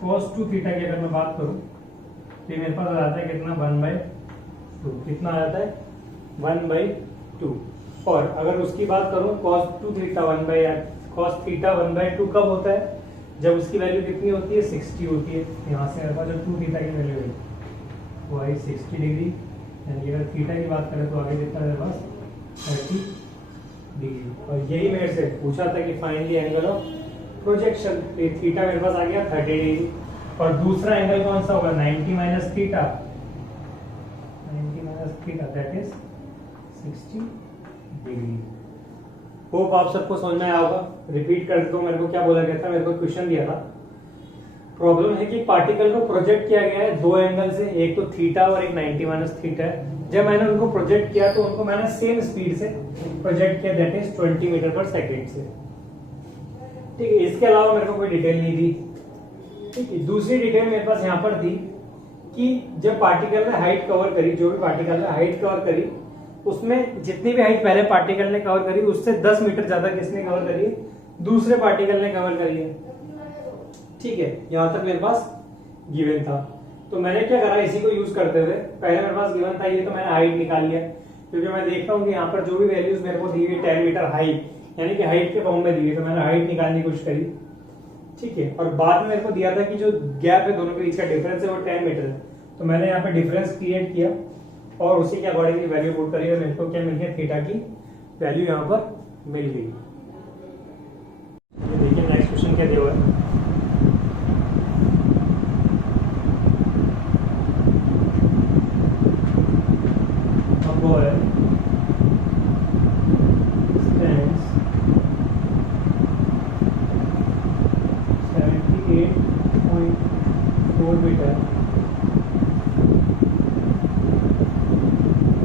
cos 2 थीटा की अगर मैं बात करूं तो ये मेरे पास आ जाता है कितना 1/2, कितना आ जाता है 1/2। और अगर उसकी बात करूं cos 2 थीटा 1/cos थीटा 1/2 कब होता है, जब उसकी वैल्यू कितनी होती है 60 होती है। यहाँ से मेरे पास जो 2 थीटा की वैल्यू है वो आई 60 डिग्री, यानी अगर थीटा की बात करें तो आगे कितना मेरे पास 30 डिग्री। और यही मेरे से पूछा था कि finally angle of projection, theta मेरे पास आ गया 30 डिग्री। और दूसरा एंगल कौन सा होगा 90 minus theta, 90 minus theta that is 60 degree. Hope आप सबको समझ में आया होगा। रिपीट कर देता हूं, मेरे को क्या बोला गया था, मेरे को क्वेश्चन दिया था, प्रॉब्लम है कि पार्टिकल को प्रोजेक्ट किया गया है दो एंगल से, एक तो थीटा और एक 90 माइनस थीटा है। जब मैंने उनको प्रोजेक्ट किया तो उनको मैंने सेम स्पीड से प्रोजेक्ट किया, that is 20 metre per second से। ठीक है, इसके अलावा मेरे को कोई डिटेल नहीं दी। ठीक है, दूसरी डिटेल मेरे पास यहाँ पर थी कि जब पार्टिकल ने हाइट कवर करी, जो भी पार्टिकल ने हाइट कवर करी, उसमें जितनी भी हाइट पहले पार्टिकल ने कवर करी उससे 10 मीटर ज्यादा किसने कवर करी है, दूसरे पार्टिकल ने कवर करी है। ठीक है, यहां तक मेरे पास गिवन था। तो मैंने क्या करा, इसी को यूज करते हुए, पहले मेरे पास गिवन था ये, तो मैंने हाइट निकाल लिया, क्योंकि मैं देखता हूँ कि यहाँ पर जो भी वैल्यूज मेरे को दी हुई 10 मीटर हाइट, यानी कि हाइट के फॉर्म में दी है, तो मैंने हाइट निकालने की कोशिश करी। ठीक है, और बाद में मेरे को दिया था कि जो गैप है दोनों के बीच का डिफरेंस है वो 10 मीटर है, तो मैंने यहाँ पे डिफरेंस क्रिएट किया और उसी के अकॉर्डिंगली वैल्यू पुट करी और मेरे को क्या मिल गया, थीटा की वैल्यू यहाँ पर मिल गई। ये देखिए नेक्स्ट क्वेश्चन क्या दिया हुआ है, वो है stands 78.4 metre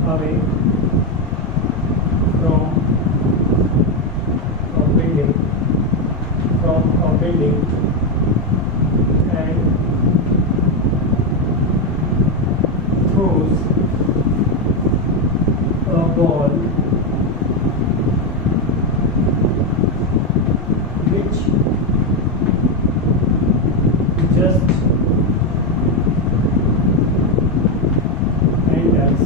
away from a building and throws a ball which just enters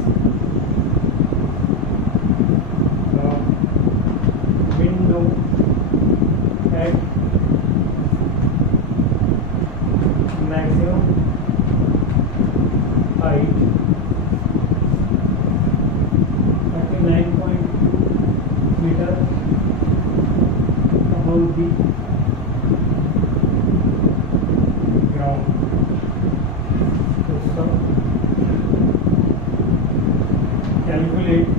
the window at maximum height 39 meter above the ground. So calculate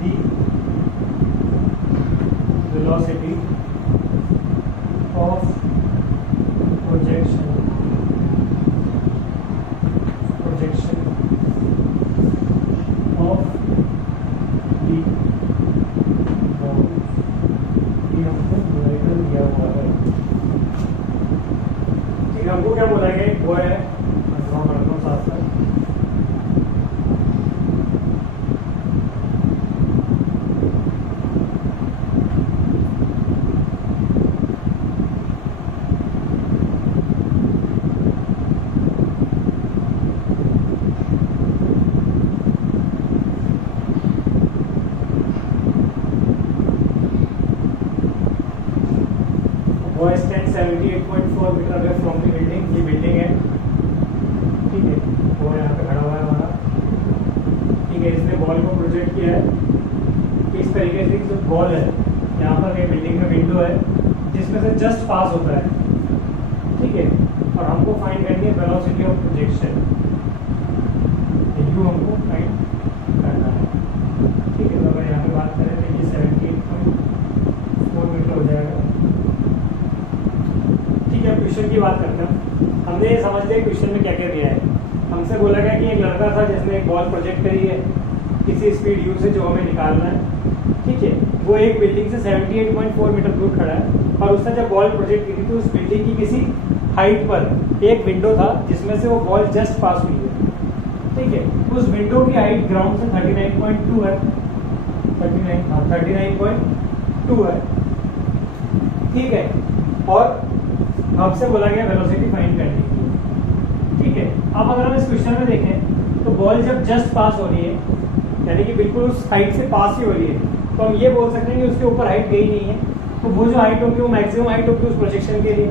the velocity of projection of the ball। ये हमको numerical दिया हुआ है। ठीक है, हमको क्या बोला गया, वो है ड्रॉ करता हूँ साथ साथ। वो stand 78.4 metre away from the building, ये बिल्डिंग है। ठीक है, वो यहाँ पे खड़ा हुआ है हमारा। ठीक है, इसने बॉल को प्रोजेक्ट किया है इस तरीके से, जो बॉल है यहाँ पर, ये बिल्डिंग में विंडो है जिसमें से जस्ट पास होता है। ठीक है, और हमको फाइंड करनी है वेलोसिटी ऑफ प्रोजेक्शन, यू हमको फाइंड करना है। ठीक है, तो अगर यहाँ पे बात करें तो ये 78.4 मीटर हो जाएगा। ठीक है, क्वेश्चन बोला गया कि एक लड़का था जिसने एक बॉल प्रोजेक्ट करी है किसी स्पीड यू से जो हमें निकालना है, ठीक है। वो एक बिल्डिंग से 78.4 मीटर दूर खड़ा है और उसने जब बॉल प्रोजेक्ट की थी तो उस बिल्डिंग की किसी हाइट पर एक विंडो था जिसमें से वो बॉल जस्ट पास हुई है, ठीक है। उस विंडो की हाइट ग्राउंड से 39.2 है, 39.2 है, ठीक है। और हमसे बोला गया वेलोसिटी फाइंड करने की, ठीक है। अब अगर हम इस क्वेश्चन में देखें तो बॉल जब जस्ट पास हो रही है यानी कि बिल्कुल उस हाइट से पास ही हो रही है, तो हम ये बोल सकते हैं कि उसके ऊपर हाइट गई नहीं है, तो वो जो हाइट होगी वो मैक्सिमम हाइट होगी उस प्रोजेक्शन के लिए,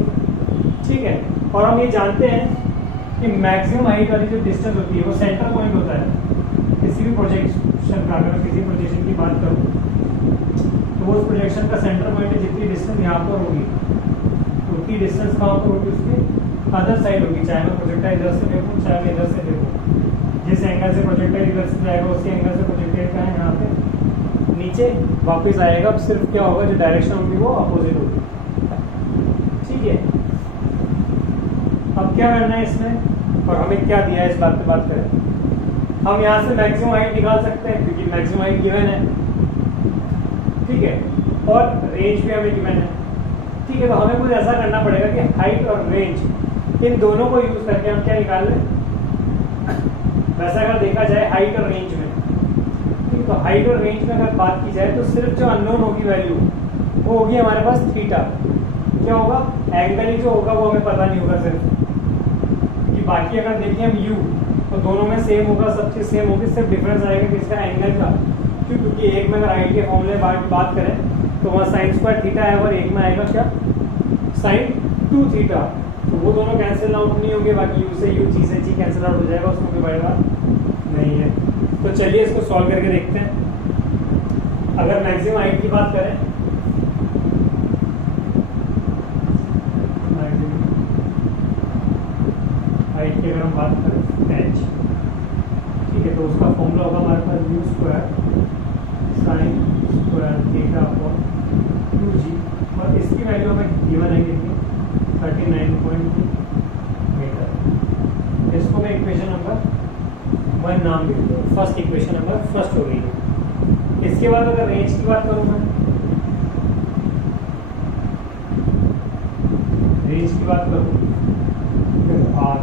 ठीक है। और हम ये जानते हैं कि मैक्सिमम हाइट वाली जो डिस्टेंस होती है वो सेंटर पॉइंट होता है किसी भी प्रोजेक्शन का। अगर किसी प्रोजेक्शन की बात करूँ तो वो उस प्रोजेक्शन का सेंटर पॉइंट है, जितनी डिस्टेंस यहाँ पर होगी उतनी डिस्टेंस कहाँ पर होगी, उसके अदर साइड होगी, चाहे मैं प्रोजेक्टाइल इधर से देखूँ चाहे मैं इधर से देखूँ। जिस एंगल से प्रोजेक्टाइल इधर से जाएगा उसी एंगल से प्रोजेक्टाइल का है यहाँ पे नीचे वापस आएगा। अब सिर्फ क्या होगा, जो डायरेक्शन होगी वो अपोजिट होगी, ठीक है। अब क्या करना है इसमें और हमें क्या दिया है इस बात पे बात करें। हम यहाँ से मैक्सिमम हाइट निकाल सकते हैं क्योंकि मैक्सिमम हाइट गिवन है, ठीक है, और रेंज भी हमें गिवन है, ठीक है। तो हमें कुछ ऐसा करना पड़ेगा कि हाइट और रेंज इन दोनों को यूज करके हम क्या निकाल लें। वैसा अगर देखा जाए हाइट और रेंज में, ठीक, तो हाइट और रेंज में अगर बात की जाए तो सिर्फ जो अननोन होगी वैल्यू वो होगी हमारे पास थीटा। क्या होगा, एंगल ही जो होगा वो हमें पता नहीं होगा सिर्फ, कि बाकी अगर देखें हम यू तो दोनों में सेम होगा, सब चीज़ सेम होगी, सिर्फ डिफरेंस आएगा किसका, एंगल का। क्यों, क्योंकि एक में अगर हाइट के फॉर्मूले बात करें तो वहाँ साइन स्क्वायर थीटा है और एक में आएगा क्या, साइन 2 थीटा। तो वो दोनों कैंसिल आउट नहीं होंगे, बाकी यू से यू, जी से जी कैंसिल आउट हो जाएगा, उसमें कोई बड़ी बात नहीं है। तो चलिए इसको सॉल्व करके देखते हैं। अगर मैक्सिमम हाइट की बात करें, हाइट की अगर हम बात करें h, ठीक है, तो उसका फॉर्मूला होगा हमारे पास U square sine square theta upon 2g, और इसकी वैल्यू हमें गिवन है कितनी, 39.2 मीटर। इसको मैं इक्वेशन नंबर 1 नाम दे दूँ, फर्स्ट इक्वेशन नंबर फर्स्ट हो गई है। इसके बाद अगर रेंज की बात करूँ मैं, रेंज की बात करूँ आर,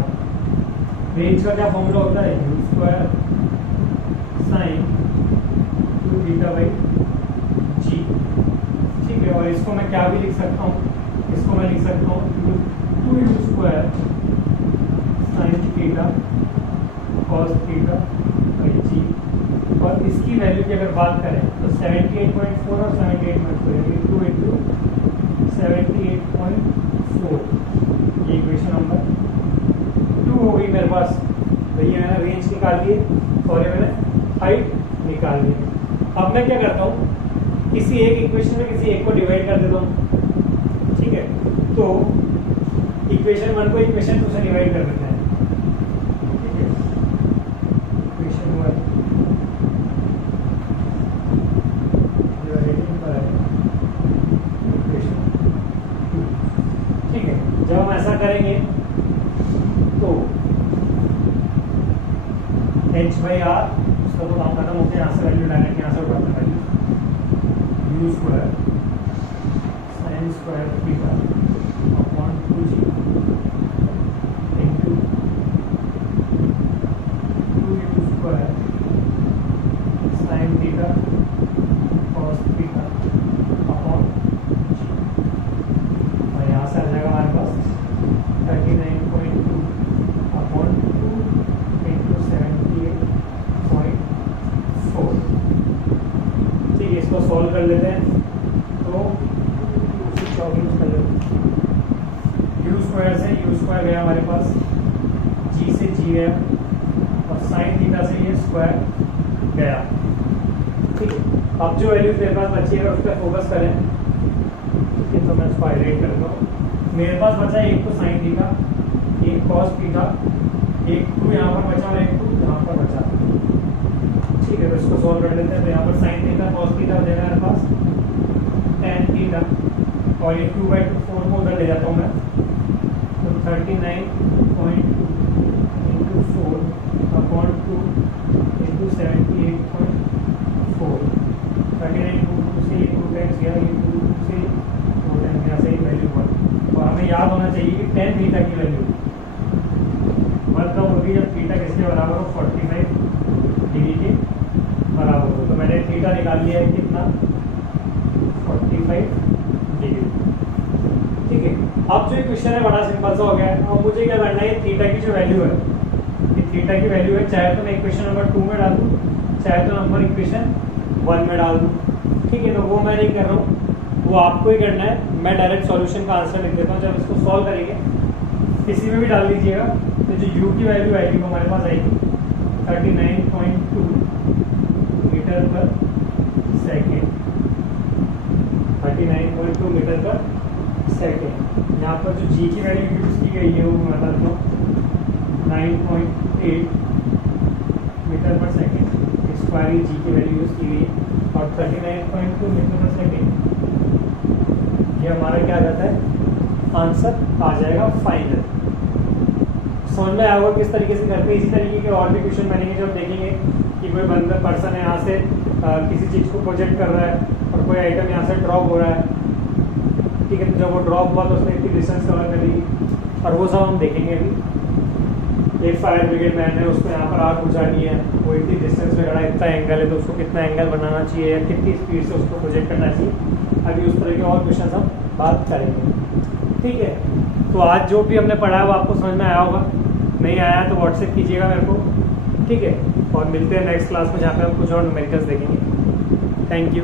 रेंज का क्या फॉर्मूला होता है, U square sine 2 theta by G, ठीक है। और इसको मैं क्या भी लिख सकता हूँ, इसको मैं लिख सकता हूँ 2 U square sine theta cos theta by G. और इसकी वैल्यू की अगर बात करें तो 78.4 और 78.4 यानी 2 इंटू 78.4, ये इक्वेशन नंबर 2 हो गई मेरे पास। भैया मैंने रेंज निकाल ली और ये मैंने हाइट निकाल ली। अब मैं क्या करता हूँ, किसी एक इक्वेशन में किसी एक को डिवाइड कर देता हूँ, ठीक है। तो इक्वेशन 1 को इक्वेशन 2 से डिवाइड कर देते हैं, ठीक है। इक्वेशन 1 डिवाइडिंग बाय इक्वेशन 2, ठीक है। जब हम ऐसा करेंगे तो h बाई आर उसका तो काम खत्म होकर यहाँ से वैल्यू डायरेक्ट यहाँ से उठाते हैं value, you square sine square theta upon 2g into 2u square sine theta cos theta upon g, और यहाँ से आ जाएगा हमारे पास 39.2 अपॉन 2 इंटू 78.4, ठीक है। इसको सॉल्व कर लेते हैं तो यूज कर लेते हैं, यू स्क्वायर से यू स्क्वायर गया हमारे पास, जी से जी गया और साइन थीटा से ये स्क्वायर गया, ठीक है। अब जो वैल्यूज मेरे पास बची है उस पर फोकस करें, ठीक है। तो मैं इसको हाईलाइट करता हूँ। मेरे पास बचा एक तो साइन थीटा, एक कॉस थीटा, एक 2 यहाँ पर बचा और एक 2 यहाँ पर बचा, ठीक है। तो इसको सॉल्व कर लेते हैं। तो यहाँ पर साइन थीटा कॉस थीटा हो जाएगा मेरे पास tan थीटा, और ये 2/2 4 को उधर ले जाता हूँ मैं, तो 39.2 इंटू 4 लिया है कितना 45 डिग्री। ठीक है, अब जो क्वेश्चन है बड़ा सिंपल सा हो गया है। अब मुझे क्या करना है, थीटा की जो वैल्यू है, ये थीटा की वैल्यू है, चाहे तो मैं इक्वेशन नंबर 2 में डाल दूँ, चाहे तो नंबर इक्वेशन 1 में डाल दूँ। ठीक है, तो वो मैं नहीं कर रहा हूँ, वो आपको ही करना है। मैं डायरेक्ट सॉल्यूशन का आंसर लिख देता हूँ। जब इसको सॉल्व करेंगे किसी में भी डाल दीजिएगा, तो जो u की वैल्यू आएगी वो हमारे पास आएगी 39.2 metre per second. 39.2 metre per second. यहाँ पर जो g की वैल्यू यूज़ की गई है वो मैं बता दूँ 9.8 मीटर पर सेकेंड स्क्वायर जी की वैल्यू यूज़ की गई है, और 39.2 मीटर पर सेकेंड ये हमारा क्या आ जाता है, आंसर आ जाएगा फाइनल। समझ में आया होगा किस तरीके से करते हैं। इसी तरीके के और भी क्वेश्चन बनेंगे जब देखेंगे कि कोई बंदा पर्सन है यहाँ से किसी चीज़ को प्रोजेक्ट कर रहा है और कोई आइटम यहाँ से ड्रॉप हो रहा है। ठीक है, तो जब वो ड्रॉप हुआ तो उसने इतनी डिस्टेंस कवर करेगी, और वो सब हम देखेंगे अभी। एक फायर ब्रिगेड मैन है, उसको यहाँ पर आग बुझानी है, वो इतनी डिस्टेंस में खड़ा है, इतना एंगल है, तो उसको कितना एंगल बनाना चाहिए या कितनी स्पीड से उसको प्रोजेक्ट करना चाहिए। अभी उस तरह के और क्वेश्चन हम बात करेंगे। ठीक है, तो आज जो भी हमने पढ़ा है वो आपको समझ में आया होगा। नहीं आया तो व्हाट्सएप कीजिएगा मेरे को। ठीक है, और मिलते हैं नेक्स्ट क्लास में जहाँ पे हम कुछ और न्यूमेरिकल्स देखेंगे। Thank you.